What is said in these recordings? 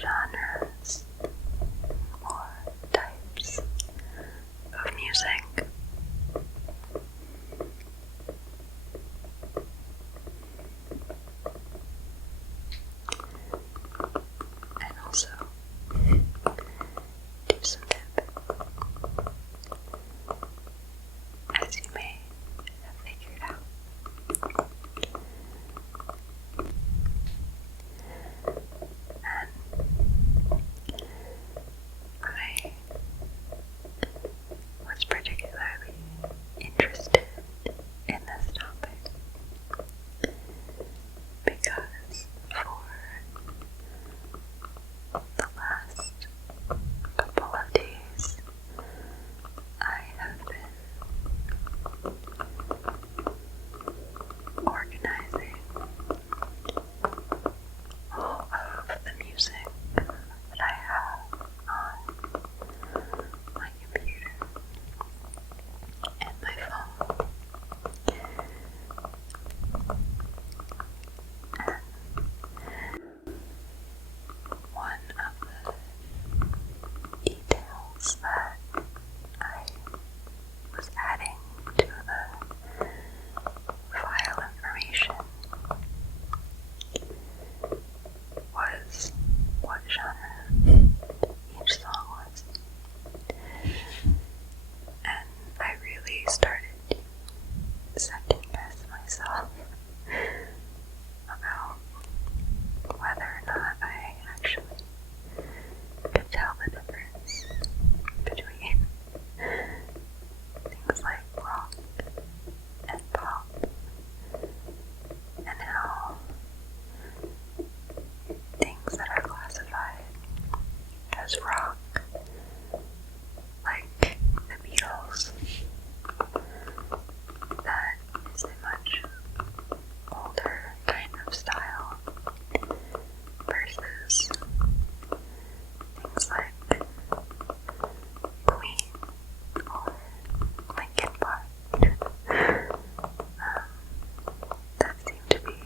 genres or types of music. And also do some tipping. As you may have figured out. And I was particularly interested in this topic because for the last couple of days I have been organizing all of the music that I have on my computer and my phone. And one of the details that I was adding to the file information was what genre each song was. And I really started to second guess myself about whether or not I actually could tell the difference between things like rock and pop, and how things that are classified as rock, like the Beatles, that is a much older kind of style, versus things like Queen or Linkin Park that seem to be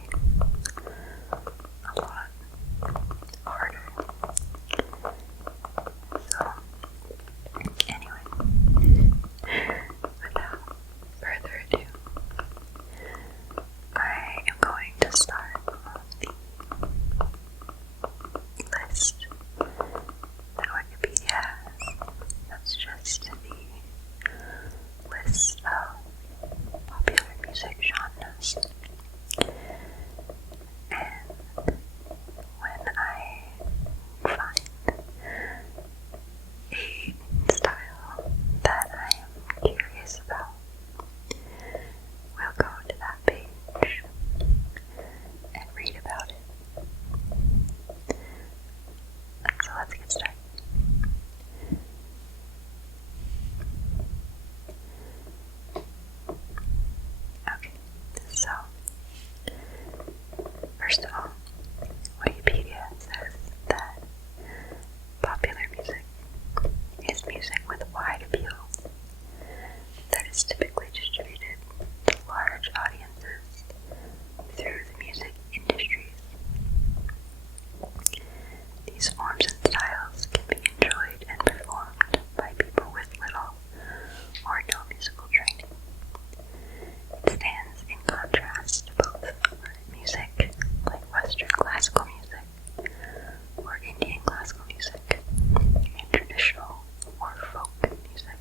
a lot harder. So, anyway, without further ado, I am going to start on the list that Wikipedia has. That's just the list of popular music genres. And when I find a style that I am curious about, we'll go to that page and read about it. So let's get started. Okay, so first of all, Wikipedia says that popular music is music with wide appeal that is typically distributed to large audiences through the music industries. These forms and styles can be enjoyed and performed by people with little or no musical training. It stands in contrast to both music like Western classical music or Indian classical music and traditional or folk music.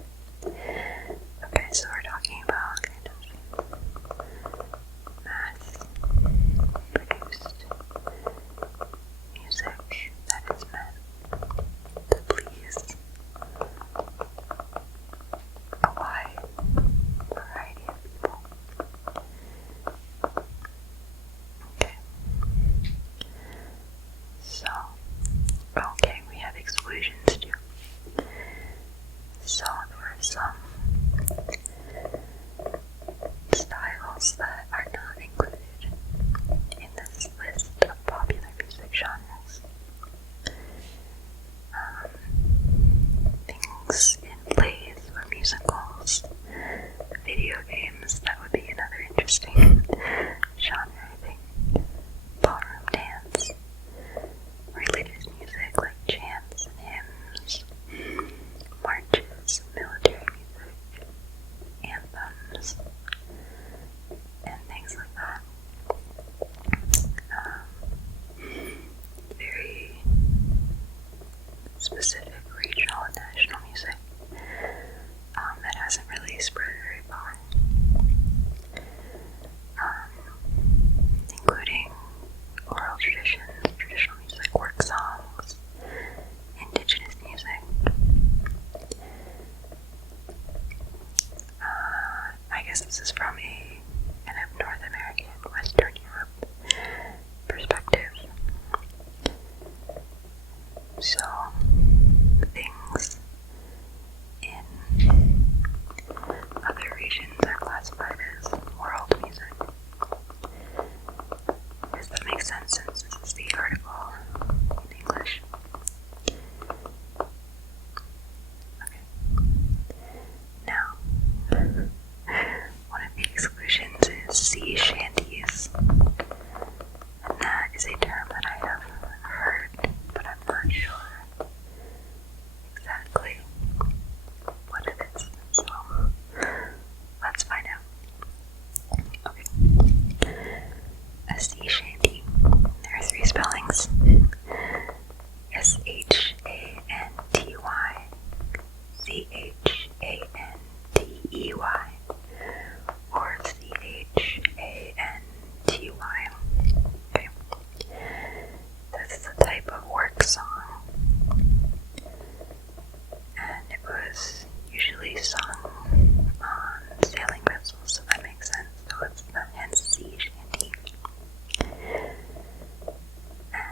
Okay, so we're talking about kind of mass-produced music that is meant So, things in other regions are classified as world music. Does that make sense since this is the article in English? Okay. Now, one of the exclusions is sea shanties. And that is a term that I have heard, but I'm not sure exactly what it is. So, let's find out. Okay. A sea shanty. There are 3 spellings. Shanty, Chantey, or Chanty. Okay. This is a type of work song, and it was usually sung on sailing vessels, so that makes sense. So it's hence sea shanty. And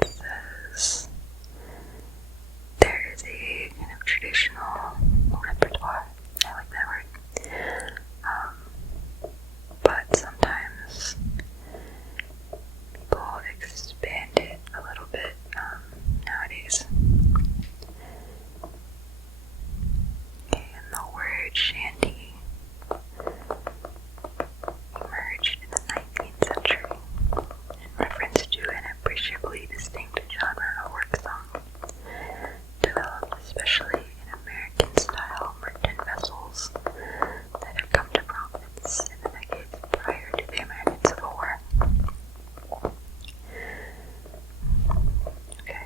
it says there is a kind of traditional repertoire. I like that word. But sometimes people expand it a little bit nowadays. Okay, and the word shanty emerged in the 19th century in reference to an appreciably distinct genre of work song, developed especially in American-style merchant vessels that had come to prominence in the decades prior to the American Civil War. Okay,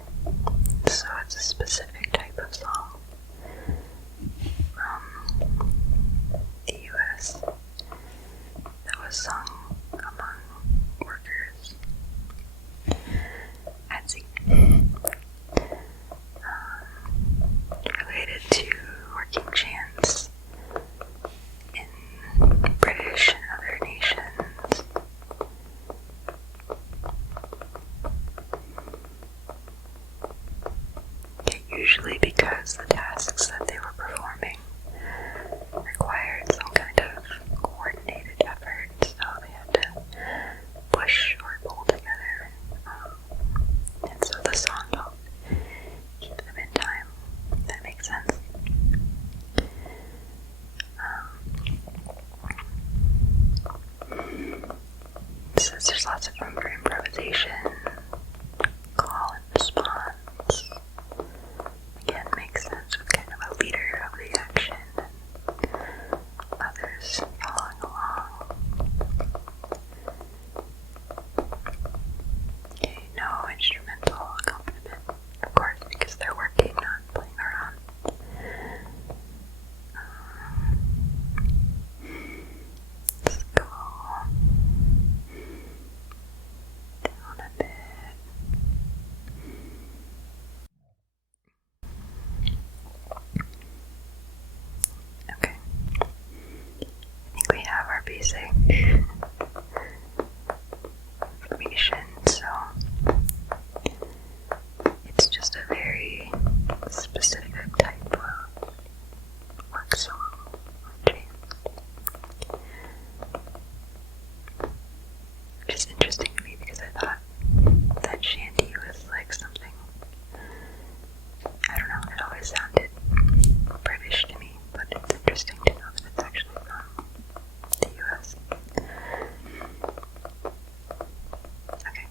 so it's a specific type of song from the US that was sung among workers at sea. Related to working chants in British and other nations. Okay, usually because the tasks that they were performing required some kind of coordinated effort, so they had to push or pull together, and so the song helped keep them in time. That makes sense. It says there's lots of room for improvisation, call and response. Again, makes sense with kind of a leader of the action and others following along. Okay, no instrumental accompaniment, of course, because they're working, not playing around. Let's go down a bit. Okay. I think we have our basic information, so it's just a very specific type of work song or chant. Which is interesting to me because I thought that shanty was like something, I don't know, it always sounded British to me, but it's interesting to know that it's actually from the US. Okay.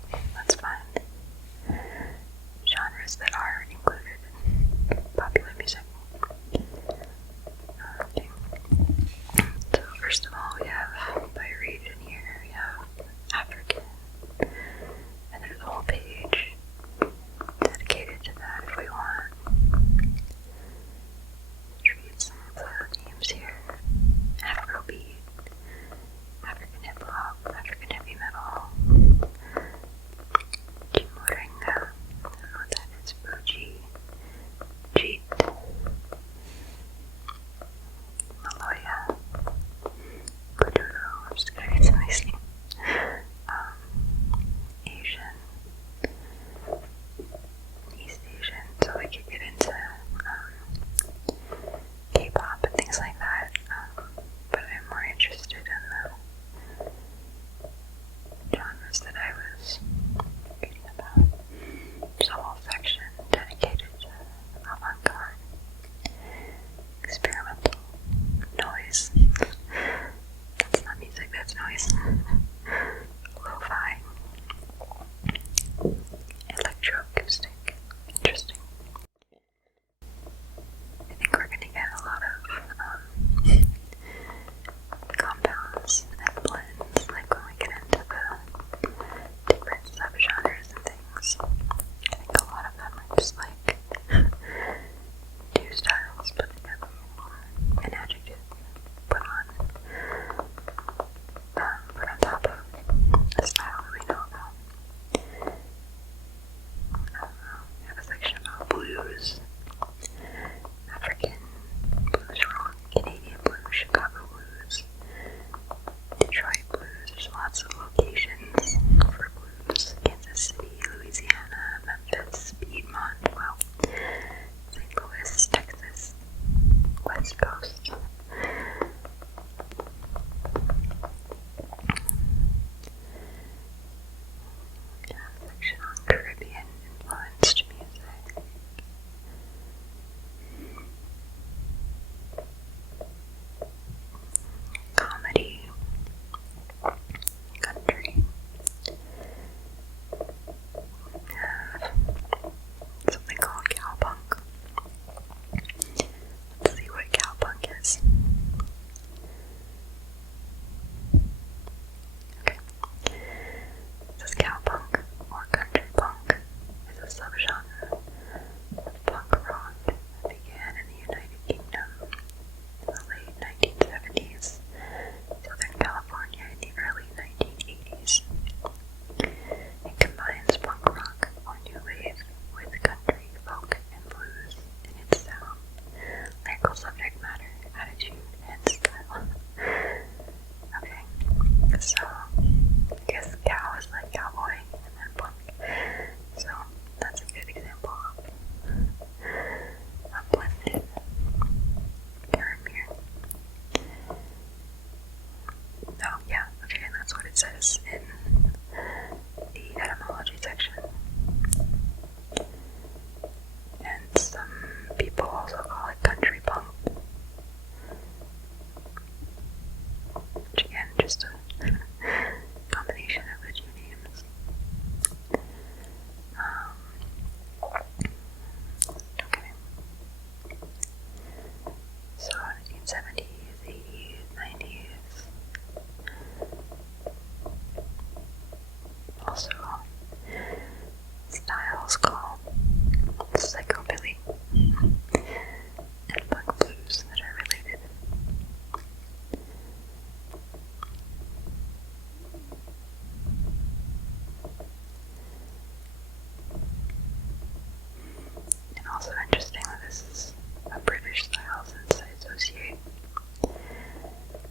associate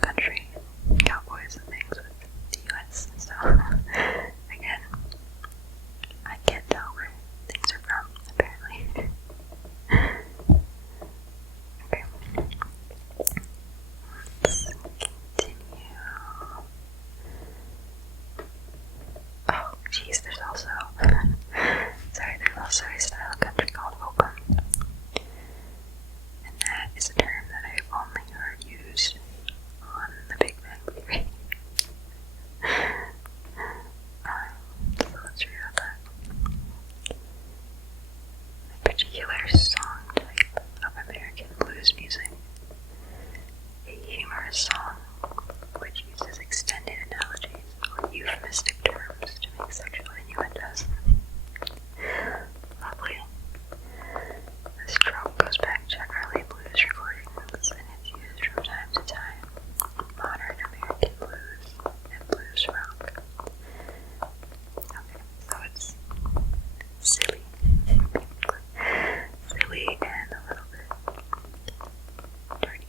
country, cowboys and things with the US, so again, I can't tell where things are from, apparently. Okay. Let's continue. Oh, geez, there's also a style of country called Oakham. And that is a term that I've only heard used on The Big Bang Theory. So let's read about that. A particular song type of American blues music. A humorous song which uses extended analogies or euphemistic terms to make sexual innuendos. Lovely. This trope goes back to early blues recordings and it's used from time to time in modern American blues and blues rock. Okay, so it's silly. Silly and a little bit dirty.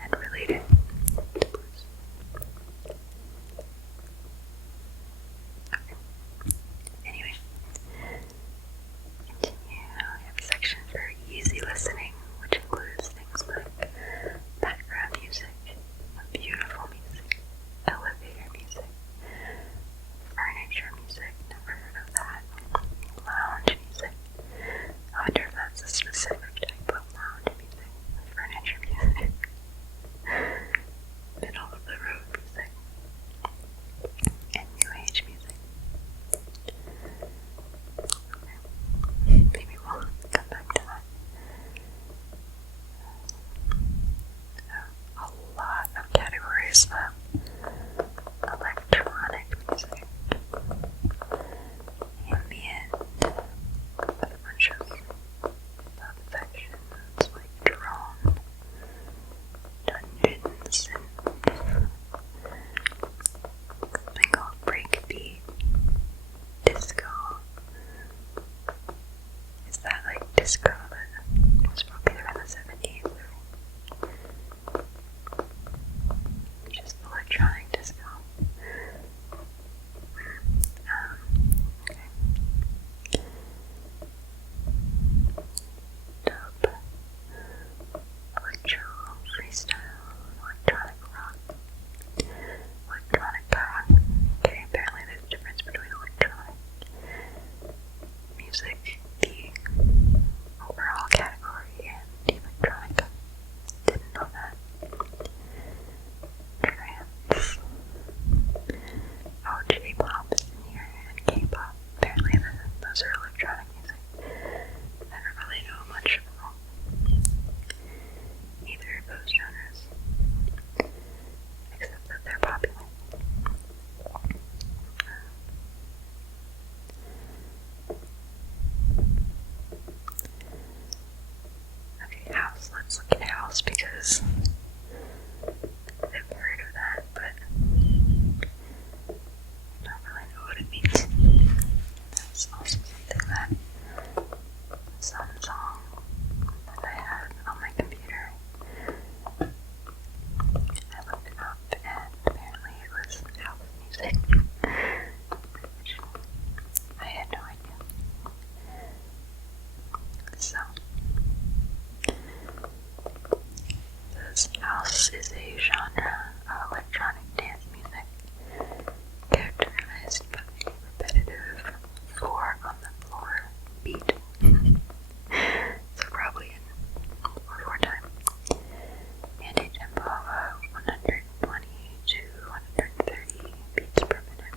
And related to blues. Okay. Anyway, continue. We have a section for easy listening, which includes things like background music, beautiful music, elevator music, furniture music, never heard of that, lounge music. I wonder if that's a specific type of lounge music, furniture music, middle of the road music, and new age music. Okay. Maybe we'll come back to that. A lot of categories of electronic music, ambient, a bunch of subsections like drone, dungeons, and something called breakbeat, disco. Is that like disco that was popular in the 70s? Just electronic disco. Okay. Dub, electro, freestyle, electronic rock, electronic rock. Okay, apparently there's a difference between electronic music, the overall category, and the electronic. Didn't know that. Trance. Oh, J-pop is in here, and K-pop. Apparently those are electronic music. I don't really know much about either of those genres, except that they're popular. Okay, house. Let's look at house because I've heard of that, but don't really know what it means. That's also something that some song that I had on my computer. I looked it up and apparently it was house music, which I had no idea. So, this house is a genre of electronic dance music characterized by repetitive 4 on the floor beat. So probably in 4 time. And a tempo of 120 to 130 beats per minute.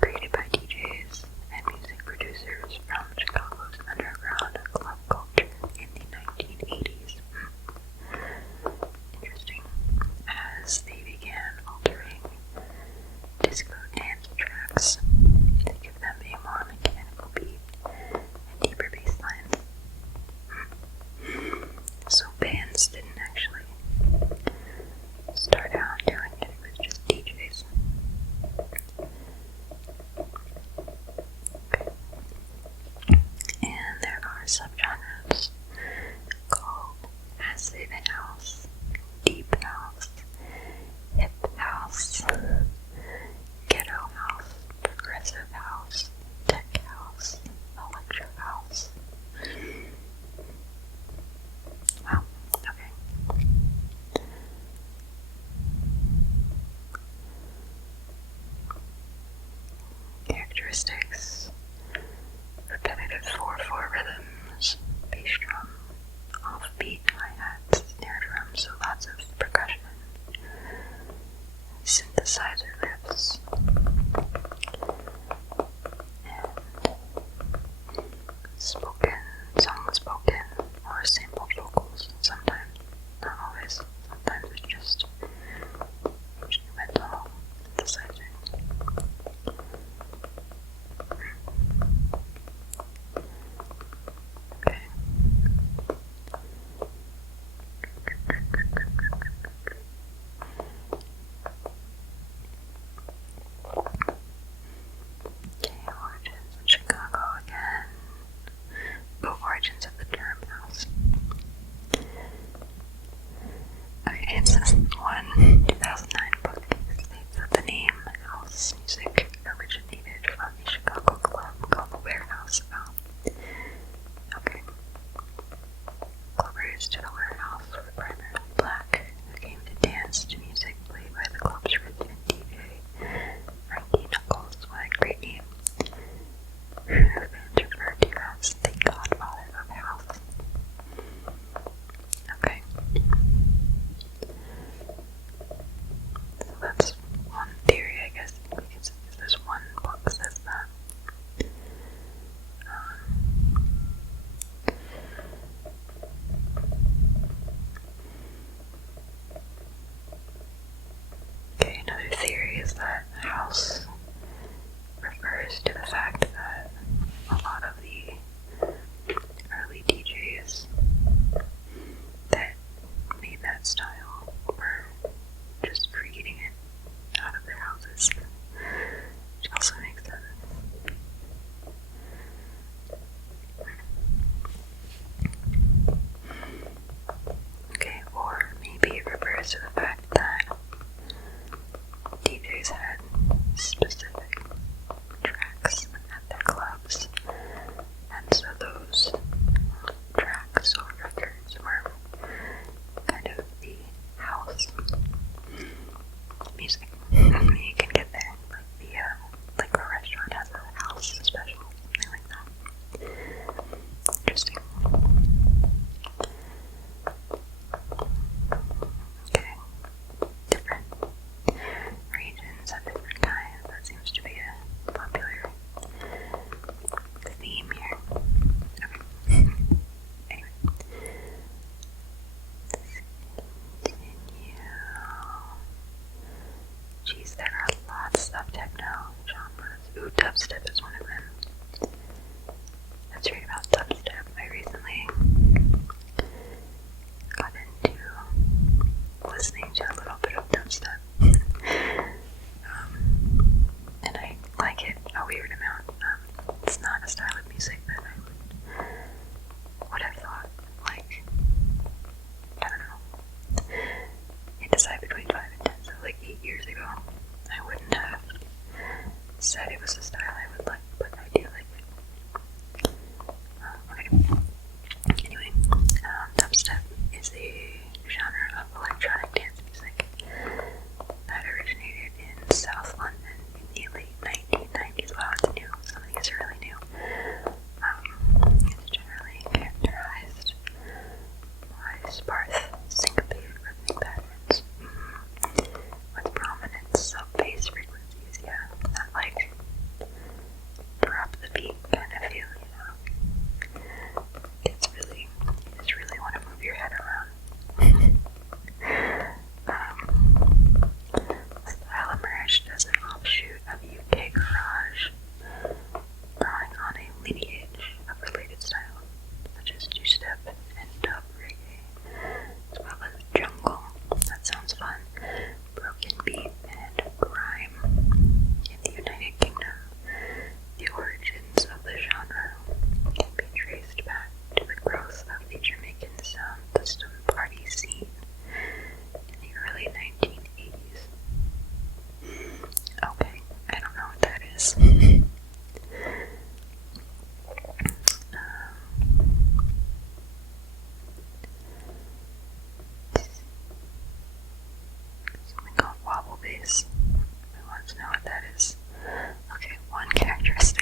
Created by DJs and music producers from Chicago's underground club culture in the 1980s. Interesting. acoustics, repetitive 4/4 rhythms, bass drum, offbeat hi-hats, snare drum, so lots of percussion, synthesizer riffs, and song spoken, or sampled vocals. Sometimes, not always, sometimes it's just instrumental synthesizer. Okay. Origins in Chicago again. Origins of the term house. Okay, it says one 2009 book states that the name house music originated from a Chicago club called the Warehouse. Okay. Clubbers to the Warehouse were primarily black, who came to dance to music played by the club's resident DJ, Frankie Knuckles. What a great name. Who fans referred to as the Godfather of House. Okay. So that's one theory, I guess, because this one book says that. Okay, another theory is that house refers to the fact that a lot of the early DJs that made that style were just creating it out of their houses, which also makes sense. Okay, or maybe it refers to the fact that DJs had specific tracks at their clubs, and so those tracks or records were kind of the house music. You can get there, like a restaurant has a house special, something like that. Interesting. Okay. Different regions have different kinds. That seems to be a popular theme here. Okay. Anyway. Continue. Geez, there are lots of techno genres. Ooh, dubstep is one of them. Let's read about dubstep. I recently got into listening to a little bit of dubstep. And I like it a weird amount. It's not a style of music that I would have thought, like, I don't know. I decide between 5 and 10, so like 8 years ago, I wouldn't have said it was a style I would like, but I do like it. Okay. Anyway, dubstep is a genre of electronic dance music that originated in South London in the late 1990s. Wow, it's new. Some of these are really new. It's generally characterized by sparse, syncopated rhythmic patterns with prominent sub-bass frequencies. Yeah, that like drop the beat kind of feel, you know. You just really want to move your head around. The style emerged as an offshoot of UK garage, drawing on a lineage of related styles such as two-step and dub reggae, as well as jungle. That sounds fun. Broken beat and grime. In the United Kingdom, the origins of the genre can be traced back to the growth of the Jamaican sound system party scene in the early 1980s. Okay, I don't know what that is. Something called wobble bass. I want to know what that is. Okay, one characteristic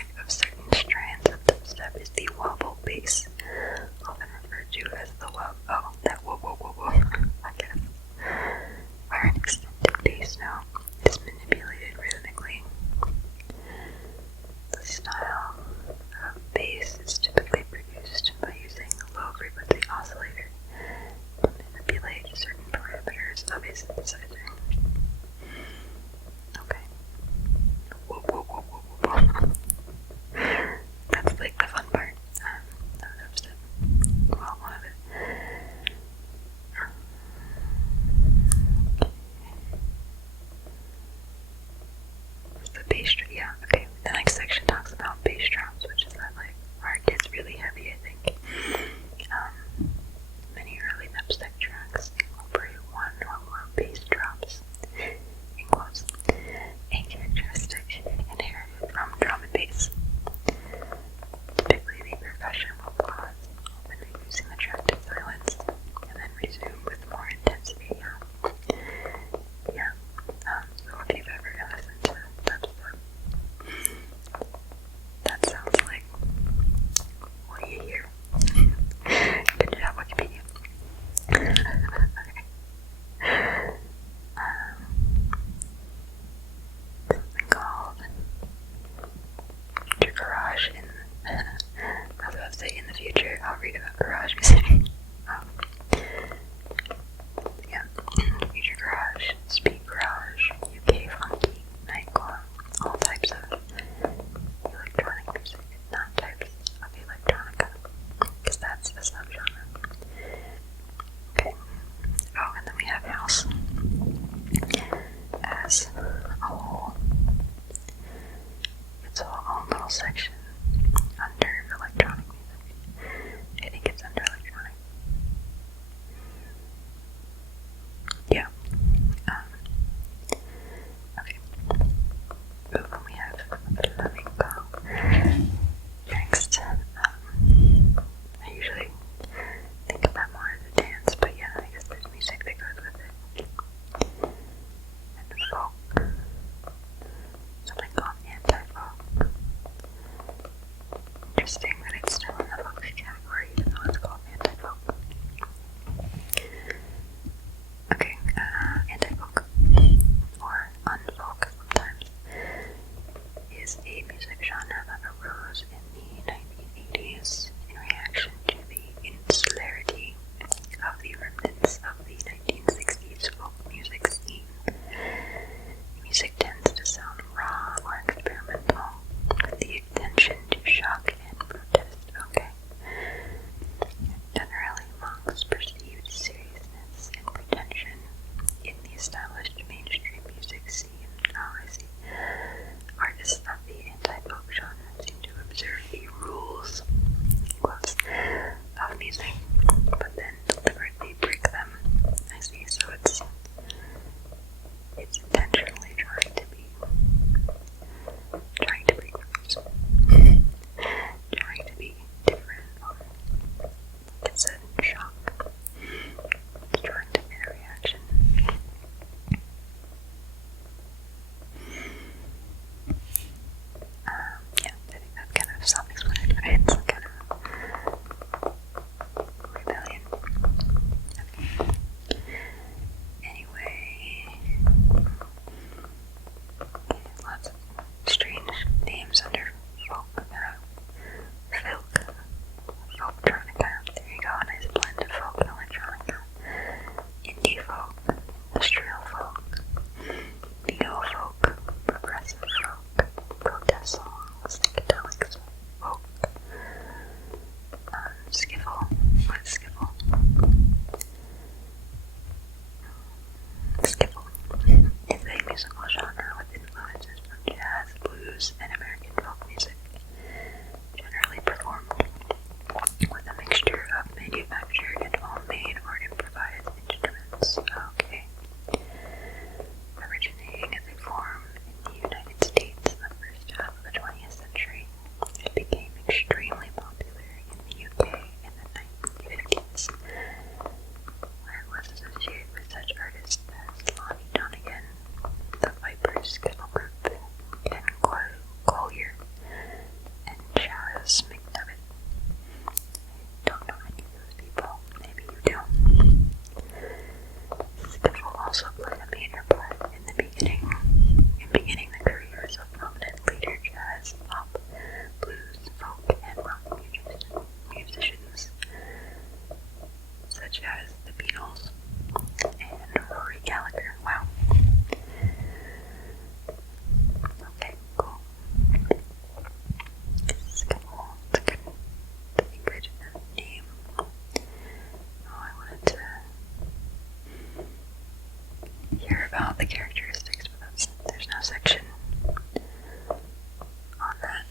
about bass drums, which is that like where it gets really heavy, I think. Many early dubstep tracks incorporate one or more bass drops, in quotes, a characteristic inherited from drum and bass. Typically, the percussion will pause, often reducing the track to silence, and then resume with more intensity. Yeah. So if you've ever listened to dubstep, that sounds like what you hear. Good job, Wikipedia. Okay. Something called Future Garage I was about to say in the future, I'll read about garage music. Yeah, Future Garage, Speed Garage, UK Funky, Nightcore, all types of electronic music, not types of electronica, because that's a subgenre. Okay. Oh, and then we have house as a whole. It's a whole own little section under electronic music. I think it's under electronic. Yeah. Okay. Ooh, we have flamenco. Next. I usually think of that more as a dance, but yeah, I guess there's music that goes with it. And folk. Something called anti-folk. Interesting that it's still in the folk category, even though it's called anti-folk. Okay, anti-folk, or unfolk sometimes, is a music genre that arose in the 1980s in reaction to the insularity of the remnants of the 1960s folk music scene. Music tends to sound raw or experimental, with the intention to shock and protest. Okay. Generally mocks perceived seriousness and pretension in the established mainstream music scene. Oh, I see. Artists of the anti-folk genre seem to observe the rules, quotes, of music, but then deliberately break them. I see. So it's intentionally trying to break the rules, trying to be different, or it's a shock. It's trying to get a reaction. Yeah, I think that's kind of self-explanatory. It's kind of rebellion. Okay. Anyway, lots of strange names under folk. Folktronica. There you go, a nice blend of folk and electronica. Indie folk, industrial folk, neo folk, progressive folk, protest songs, psychedelic folk, skiffle. What is skiffle? Skiffle is a musical genre with influences from jazz, blues, and American folk music, generally performed with a mixture of manufactured and homemade or improvised instruments. Okay. Originating as a form in the United States in the first half of the 20th century, it became extremely popular in the UK in the 1950s, where it was associated with such artists as Lonnie Donegan, the Vipers Skiffle Group, Ken Collier, and Chaz McDevitt. I don't know any of those people. Maybe you do. Skiffle also played a major part in beginning the careers of prominent later jazz, pop, blues, folk, and rock musicians, such as the Beatles and Rory Gallagher. Wow. Okay, cool. Skiffle. It's a good name. Oh, I wanted to hear about the characteristics, but there's no section on that.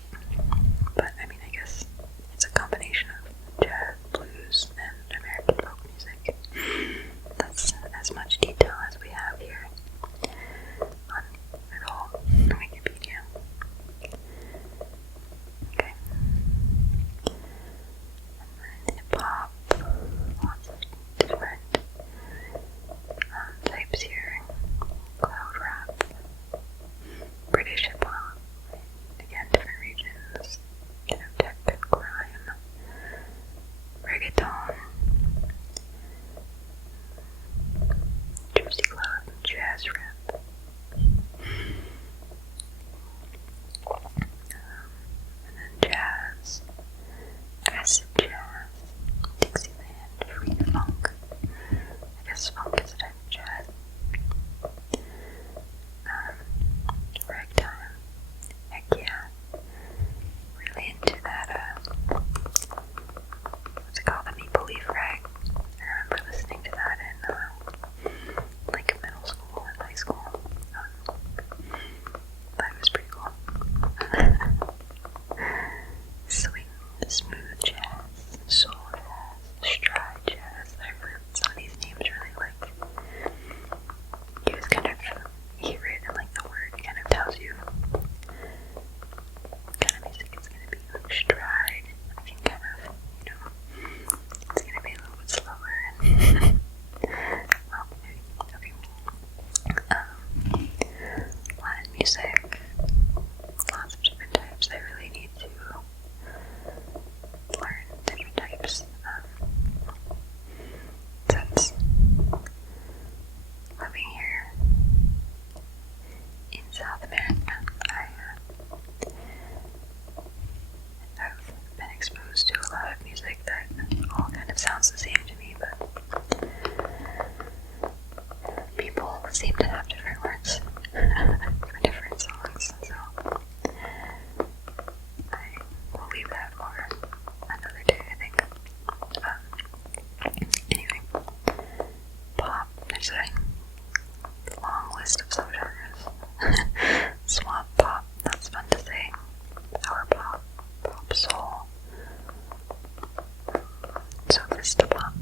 Mist Pop,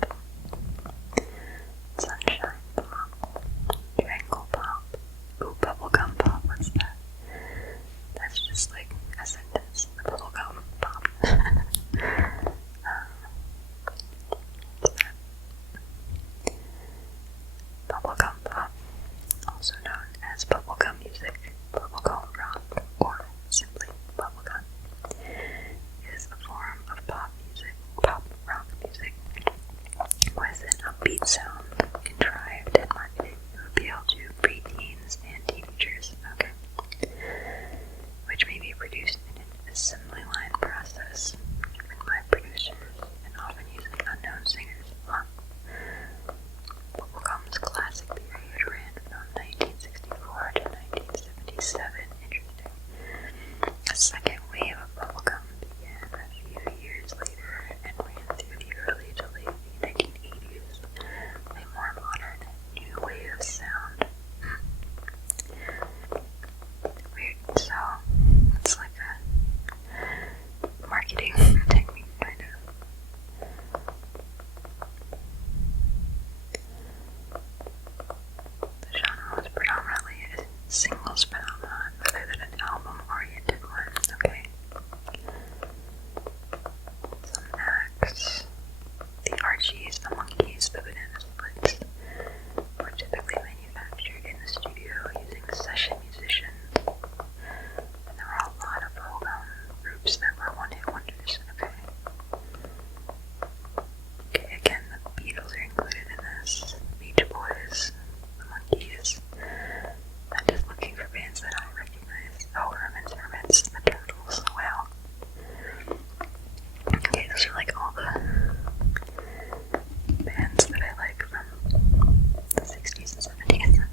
Sunshine Pop, Jangle Pop, ooh, Bubblegum Pop, what's that? That's just like a sentence, the Bubblegum Pop. What's that? Bubblegum Pop, also known as bubblegum music, bubblegum rock, or simply bubblegum, is a form of pop rock music, with an upbeat sound contrived and marketed to appeal to preteens and teenagers, which may be produced in an assembly line process driven by producers and often using unknown singers. Bubblegum's classic period ran from 1964 to 1977. Interesting. A second wave of bubblegum began a few years later and ran through the early to late 1980s, a more modern, new wave of sound. Weird. So, it's like a marketing technique, kind of. The genre was predominantly a singles phenomenon rather than an album-oriented one, Some acts, the Archies, the Monkees, the Banana Splits, were typically manufactured in the studio using session musicians. And there were a lot of bubblegum groups that were one-hit wonders, again, the Beatles are included in this, the Beach Boys, the Monkees. I'm just looking for bands that I recognize. Oh, Hermits, the Turtles, wow. Okay, those are like all the bands that I like from the 60s and 70s.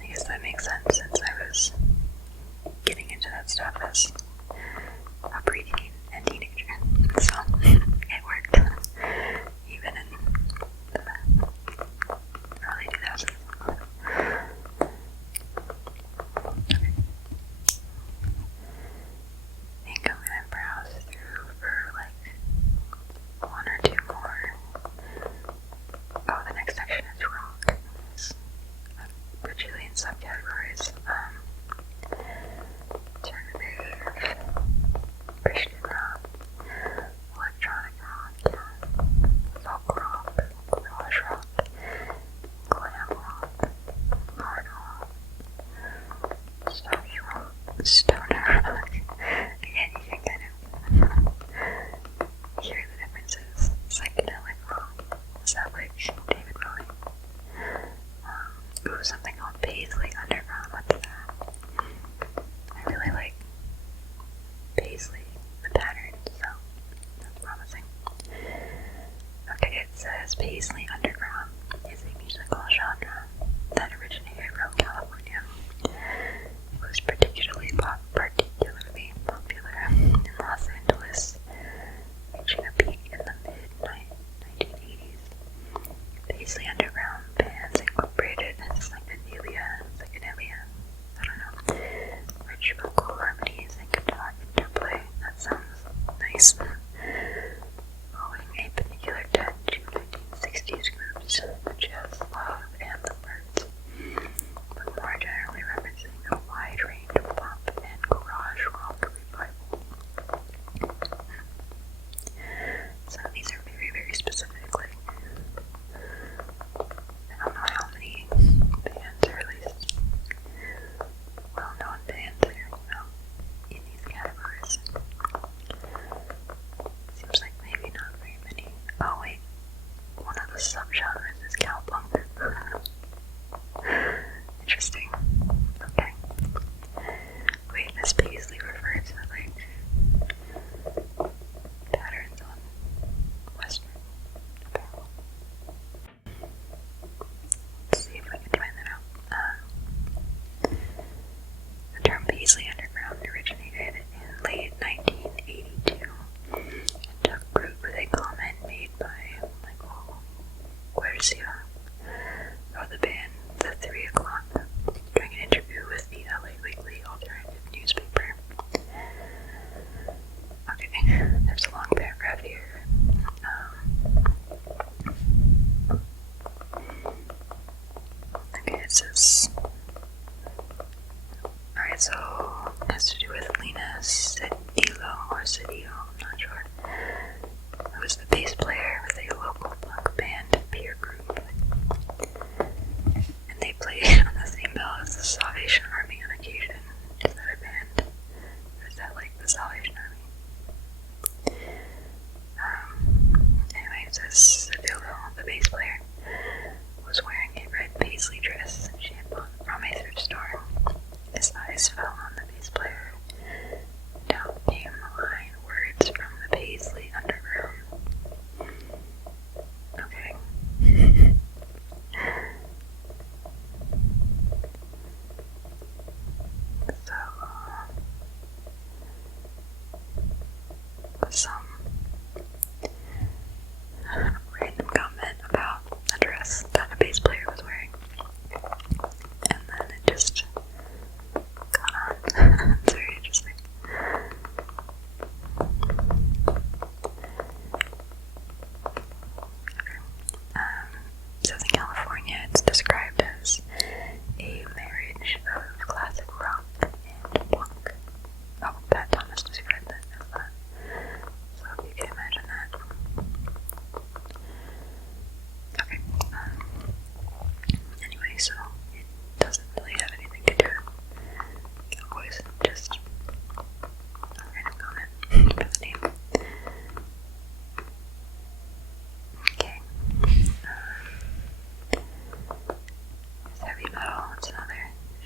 I guess that makes sense since I was getting into that stuff as a preteen and teenager. So, it worked. Even in the early 2000s. Okay. I think I'm gonna browse through for like one or two more. Oh, the next section is rock. It's a bajillion subcategories. Alternative, Christian rock, electronic rock, folk rock, garage rock, glam rock, hard rock, stoner rock. Again, you can kind of hear the differences. Psychedelic rock. Is that like David Bowie? Ooh, something called Paisley Underground. What's that? I really like Paisley, the pattern, so that's promising. Okay, it says Paisley Underground is a musical genre that originated from California. It was particularly popular in Los Angeles, reaching a peak in the mid-1980s. Paisley Underground bands incorporated psychedelia, I don't know, rich vocal harmonies and guitar interplay. That sounds nice. Owing a particular touch to 1960s groups such as Love and the Birds, but more generally referencing a wide range of pop and garage rock revival. Some of these are very, very specific. Like, I don't know how many bands, or at least well-known bands, are in these categories. Seems like maybe not very many. Oh wait, one of the subgenres is cowpunk. Interesting. Okay. Wait, Miss Paisley referred to like patterns on Western apparel. Let's see if I can find that out. The term Paisley Underground originated in late 1982 and took root with a comment made by Michael Guerci says Sevilla, the bass player, was wearing a red paisley dress she had bought from a thrift store. His eyes fell on the bass player. Down came the line, words from the Paisley Underground. Okay. So, some random comment about a dress that a bass player was wearing. And then it just got on. It's very interesting. So in California, it's described as a marriage of classic rock and punk. Oh, Pat Thomas described it as that. So if you can imagine that. Okay. Anyway, so it doesn't really have anything to do with Cowboys, just a random comment for the name. Okay. Heavy metal, it's another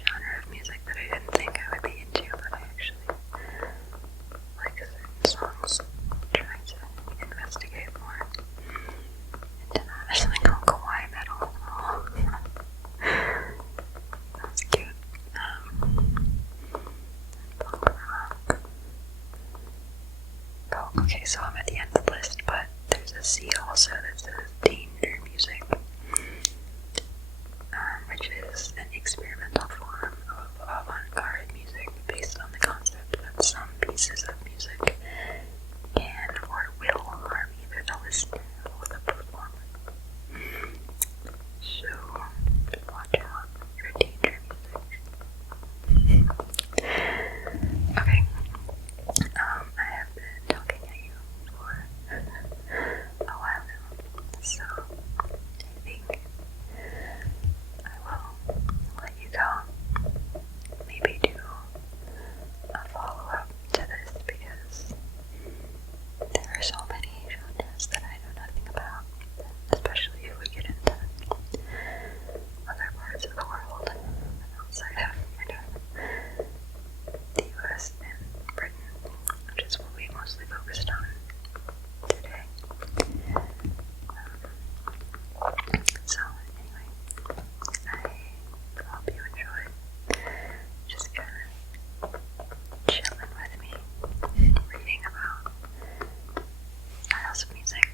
genre of music that I didn't think I would be into, but I actually like certain songs. I'm trying to investigate more into that. There's something called kawaii metal. Oh. That's cute. Punk rock. Oh, okay, so I'm at the end of the list, but there's a C also that says danger music. Which is an experimental form of avant-garde music based on the concept that some pieces of music can or will harm either the listener or the performer. So, watch out for danger music. Okay, I have been talking at you for a while now, so I think I will let you go. Maybe do a follow-up to this because there are so many genres that I know nothing about, especially if we get into other parts of the world outside of the US and Britain, which is what we mostly focused on today. So anyway, I hope you enjoyed just kind of chilling with me, reading about styles of music